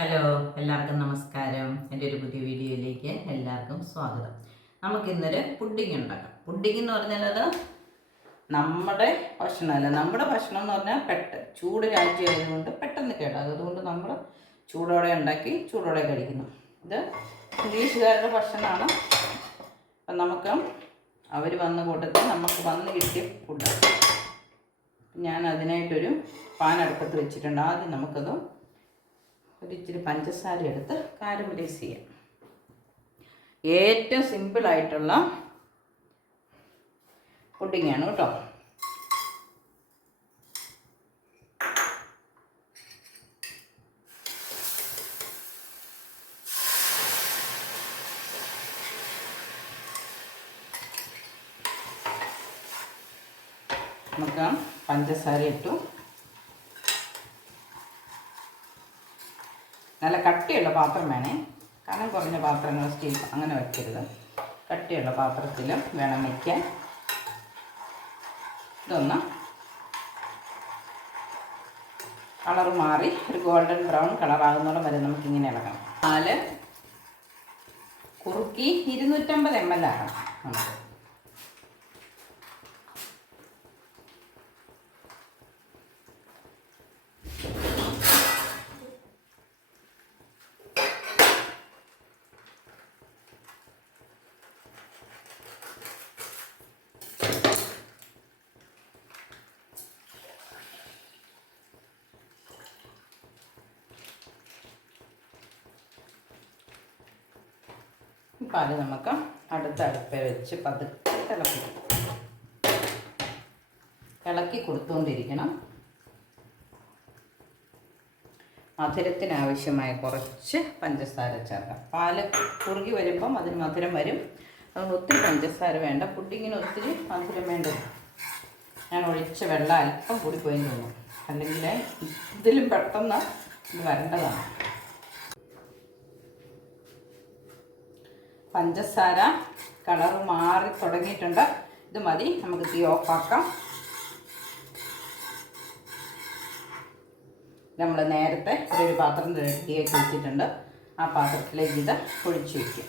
Hello, എല്ലാവർക്കും നമസ്കാരം. എൻ്റെ ഒരു പുതിയ വീഡിയോയിലേക്ക് എല്ലാവർക്കും സ്വാഗതം. നമുക്കിന്നൊരു പുഡിങ് ഉണ്ടാക്കാം. പുഡിങ് എന്ന് പറഞ്ഞാൽ അത് നമ്മുടെ ഭക്ഷണമല്ല. നമ്മുടെ ഭക്ഷണം എന്ന് പറഞ്ഞാൽ ചൂട് രാജ്യമായതുകൊണ്ട് പെട്ടെന്ന് കേടാകും. അതുകൊണ്ട് നമ്മൾ ചൂടോടെ ഉണ്ടാക്കി ചൂടോടെ കഴിക്കുന്നു. ഇത് ഇംഗ്ലീഷുകാരുടെ ഭക്ഷണമാണ്. അപ്പം നമുക്ക് അവർ വന്ന കൂട്ടത്തിൽ നമുക്ക് വന്ന് കിട്ടിയ ഫുഡാണ്. ഞാൻ അതിനായിട്ടൊരു പാൻ അടുപ്പത്ത് വെച്ചിട്ടുണ്ട്. ആദ്യം നമുക്കത് ഇച്ചിരി പഞ്ചസാര എടുത്ത് കാരമലൈസ് ചെയ്യാം. ഏറ്റവും സിമ്പിളായിട്ടുള്ള പുഡിങ്ങാണ് കേട്ടോ. നമുക്ക് പഞ്ചസാര ഇട്ടു. നല്ല കട്ടിയുള്ള പാത്രം വേണേ. കനം കുറഞ്ഞ പാത്രങ്ങൾ സ്റ്റീൽ അങ്ങനെ വയ്ക്കരുത്. കട്ടിയുള്ള പാത്രത്തിൽ വേണം വയ്ക്കാൻ. ഇതൊന്ന് കളർ മാറി ഒരു ഗോൾഡൻ ബ്രൗൺ കളറാകുന്നോളം വരെ നമുക്കിങ്ങനെ ഇളക്കണം. പാല് കുറുക്കി 250 ml ആക്കണം നമുക്ക്. പാല് നമുക്ക് അടുത്ത അടുപ്പിൽ വെച്ച് പതുക്കെ ഇളക്കി കൊടുത്തുകൊണ്ടിരിക്കണം. മധുരത്തിനാവശ്യമായ കുറച്ച് പഞ്ചസാര ചേർക്കാം. പാല് കുറുകി വരുമ്പം അതിന് മധുരം വരും. അതുകൊണ്ട് ഒത്തിരി പഞ്ചസാര വേണ്ട. പുഡിങ്ങിന് ഒത്തിരി മധുരം വേണ്ടത്. ഞാൻ ഒഴിച്ച വെള്ളം അല്പം കൂടി പോയി തോന്നും. അല്ലെങ്കിൽ ഇതിലും പെട്ടെന്ന് ഇത് വരേണ്ടതാണ്. പഞ്ചസാര കളർ മാറി തുടങ്ങിയിട്ടുണ്ട്. ഇത് മതി, നമുക്ക് തീ ഓഫാക്കാം. നമ്മൾ നേരത്തെ ഒരു പാത്രം റെഡിയാക്കി വെച്ചിട്ടുണ്ട്. ആ പാത്രത്തിലേക്ക് ഇത് ഒഴിച്ചു വയ്ക്കും.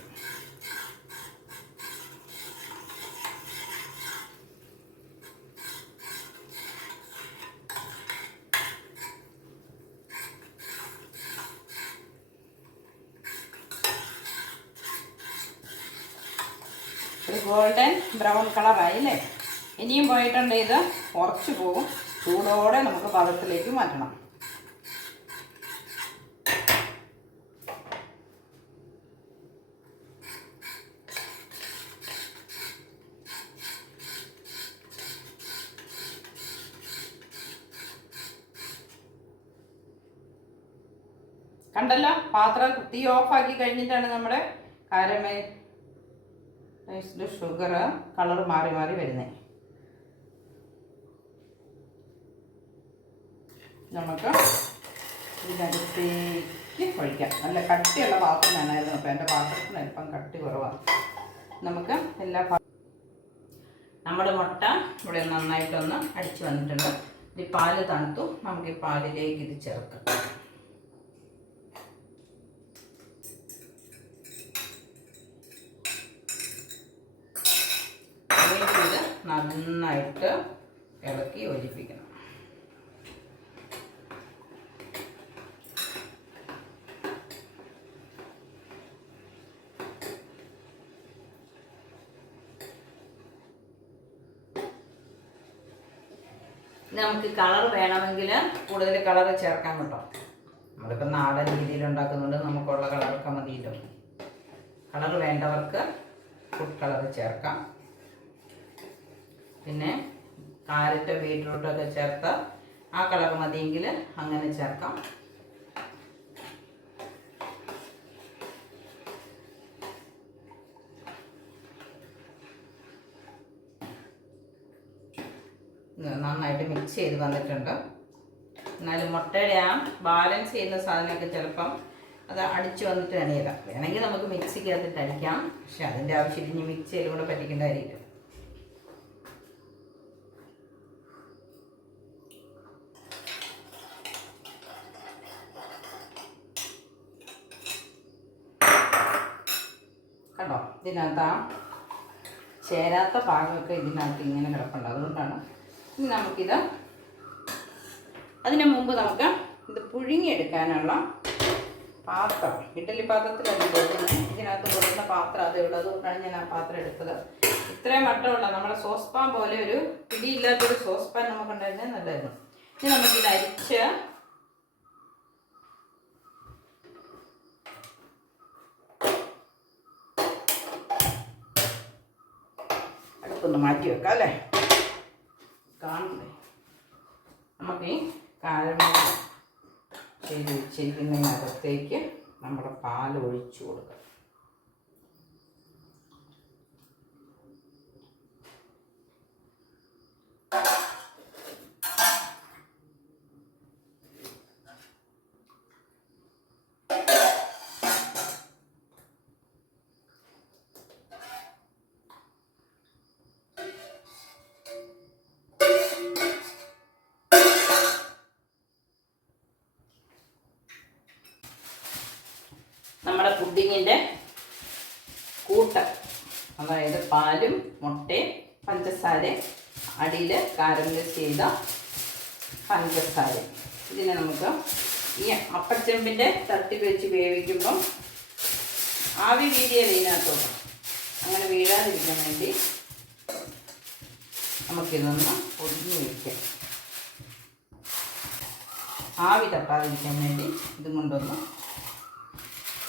ഒരു ഗോൾഡൻ ബ്രൗൺ കളറായില്ലേ? ഇനിയും പോയിട്ടുണ്ട്. ഇത് കുറച്ച് പോകും. ചൂടോടെ നമുക്ക് പാത്രത്തിലേക്ക് മാറ്റണം. കണ്ടല്ലോ, പാത്രം തീ ഓഫാക്കി കഴിഞ്ഞിട്ടാണ് നമ്മുടെ ഷുഗർ കളർ മാറി മാറി വരുന്നത്. നമുക്ക് ഇതിനകത്തേക്ക് ഒഴിക്കാം. നല്ല കട്ടിയുള്ള പാത്രം വേണമായിരുന്നു. അപ്പോൾ എൻ്റെ പാത്രത്തിന് അല്പം കട്ടി കുറവാണ്. നമുക്ക് നമ്മുടെ മുട്ട ഇവിടെ നന്നായിട്ടൊന്ന് അടിച്ചു വന്നിട്ടുണ്ട്. ഈ പാല് തണുത്തു. നമുക്ക് ഈ പാലിലേക്ക് ഇത് ചേർക്കാം. നന്നായിട്ട് ഇളക്കി യോജിപ്പിക്കണം. നമുക്ക് കളർ വേണമെങ്കിൽ കൂടുതൽ കളർ ചേർക്കാൻ കേട്ടോ. നമ്മളിപ്പോൾ നാടൻ രീതിയിൽ ഉണ്ടാക്കുന്നുണ്ട്. നമുക്കുള്ള കളറൊക്കെ മതിയല്ലോ. കളർ വേണ്ടവർക്ക് ഫുഡ് കളർ ചേർക്കാം. പിന്നെ കാരറ്റ് ബീറ്റ്റൂട്ടൊക്കെ ചേർത്ത് ആ കളർ മതിയെങ്കിൽ അങ്ങനെ ചേർക്കാം. നന്നായിട്ട് മിക്സ് ചെയ്ത് വന്നിട്ടുണ്ട്. എന്നാലും മുട്ടയുടെ ആ ബാലൻസ് ചെയ്യുന്ന സാധനമൊക്കെ ചിലപ്പം അത് അടിച്ചു വന്നിട്ട് അണിയതാം. വേണമെങ്കിൽ നമുക്ക് മിക്സിക്കകത്തിട്ട് അടിക്കാം. പക്ഷെ അതിൻ്റെ ആവശ്യം ഇനി മിക്സിയിലും കൂടെ പറ്റിക്കേണ്ട കാര്യമില്ല. ഇതിനകത്ത് ആ ചേരാത്ത ഭാഗമൊക്കെ ഇതിനകത്ത് ഇങ്ങനെ കിടപ്പുണ്ട്. അതുകൊണ്ടാണ്. ഇനി നമുക്കിത് അതിന് മുമ്പ് നമുക്ക് ഇത് പുഴുങ്ങിയെടുക്കാനുള്ള പാത്രം, ഇഡ്ഡലി പാത്രത്തിലല്ല കൊടുക്കുന്നത്, ഇതിനകത്ത് കൊടുക്കുന്ന പാത്രം അതേ ഉള്ളൂ. അതുകൊണ്ടാണ് ഞാൻ ആ പാത്രം എടുത്തത്. ഇത്രയും വട്ടമുള്ള നമ്മുടെ സോസ്പാൻ പോലെ ഒരു പിടിയില്ലാത്തൊരു സോസ്പാൻ നമുക്കുണ്ടായിരുന്നത് നല്ലതായിരുന്നു. ഇനി നമുക്കിത് അരിച്ച് അടുപ്പൊന്ന് മാറ്റി വെക്കാം അല്ലേ, കാണണ്ടേ. നമുക്ക് ഈ കാരമൽ ചെയ്ത് വെച്ചിരിക്കുന്നതിനകത്തേക്ക് നമ്മുടെ പാൽ ഒഴിച്ചു കൊടുക്കാം. നമ്മുടെ പുഡിങ്ങിൻ്റെ കൂട്ട്, അതായത് പാലും മുട്ടയും പഞ്ചസാരയും അടിയിൽ കാരമൽ ചെയ്ത പഞ്ചസാരയും, ഇതിനെ നമുക്ക് ഈ അപ്പച്ചെമ്പിൻ്റെ തട്ടിൽ വെച്ച് വേവിക്കുമ്പം ആവി വീതിയല്ല ഇതിനകത്തോട്ട്, അങ്ങനെ വീഴാതിരിക്കാൻ വേണ്ടി നമുക്കിതൊന്ന് ഒതുങ്ങി വയ്ക്കാം. ആവി തട്ടാതിരിക്കാൻ വേണ്ടി ഇതും കൊണ്ടൊന്ന്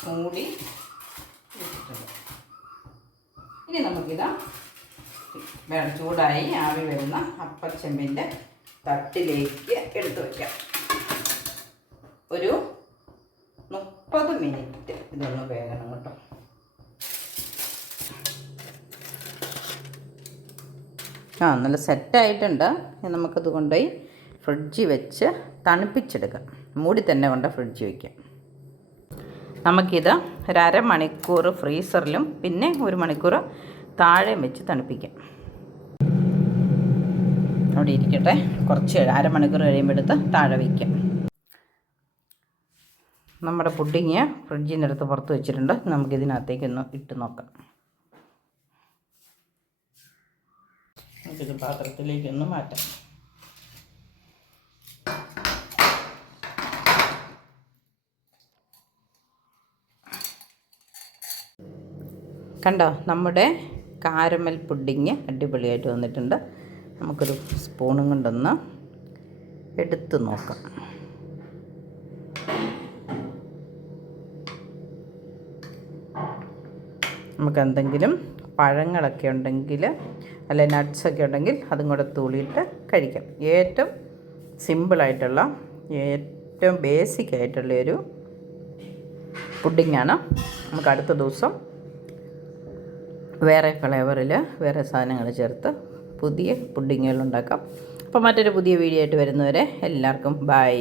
മൂടി വെച്ചിട്ടുണ്ട്. ഇനി നമുക്കിത് ചൂടായി ആവി വരുന്ന അപ്പച്ചെമ്പിൻ്റെ തട്ടിലേക്ക് എടുത്ത് വയ്ക്കാം. ഒരു 30 മിനിറ്റ് ഇതൊന്ന് വേകണം കേട്ടോ. നല്ല സെറ്റായിട്ടുണ്ട്. നമുക്കത് കൊണ്ടുപോയി ഫ്രിഡ്ജിൽ വെച്ച് തണുപ്പിച്ചെടുക്കാം. മൂടി തന്നെ കൊണ്ട് ഫ്രിഡ്ജിൽ വയ്ക്കാം. നമുക്കിത് ഒരു അരമണിക്കൂർ ഫ്രീസറിലും പിന്നെ 1 മണിക്കൂർ താഴെയും വെച്ച് തണുപ്പിക്കാം. അവിടെ ഇരിക്കട്ടെ. കുറച്ച് അരമണിക്കൂർ കഴിയുമ്പോൾ എടുത്ത് താഴെ വയ്ക്കാം. നമ്മുടെ പുഡിങ് ഫ്രിഡ്ജിൽ നിന്ന് എടുത്ത് പുറത്ത് വെച്ചിട്ടുണ്ട്. നമുക്കിതിനകത്തേക്കൊന്ന് ഇട്ട് നോക്കാം. നമുക്കിത് പാത്രത്തിലേക്കൊന്ന് മാറ്റാം. കണ്ടോ, നമ്മുടെ കാരമൽ പുഡിങ് അടിപൊളിയായിട്ട് വന്നിട്ടുണ്ട്. നമുക്കൊരു സ്പൂണും കൊണ്ടൊന്ന് എടുത്ത് നോക്കാം. നമുക്ക് എന്തെങ്കിലും പഴങ്ങളൊക്കെ ഉണ്ടെങ്കിൽ അല്ലെ നട്ട്സൊക്കെ ഉണ്ടെങ്കിൽ അതും കൂടെ തൂളിയിട്ട് കഴിക്കാം. ഏറ്റവും സിമ്പിളായിട്ടുള്ള ഏറ്റവും ബേസിക്കായിട്ടുള്ളൊരു പുഡിങ്ങാണ്. നമുക്ക് അടുത്ത ദിവസം വേറെ ഫ്ലേവറിൽ വേറെ സാധനങ്ങൾ ചേർത്ത് പുതിയ പുഡിങ്ങുകൾ ഉണ്ടാക്കാം. അപ്പോൾ മറ്റൊരു പുതിയ വീഡിയോ ആയിട്ട് വരുന്നവരെ എല്ലാവർക്കും ബൈ.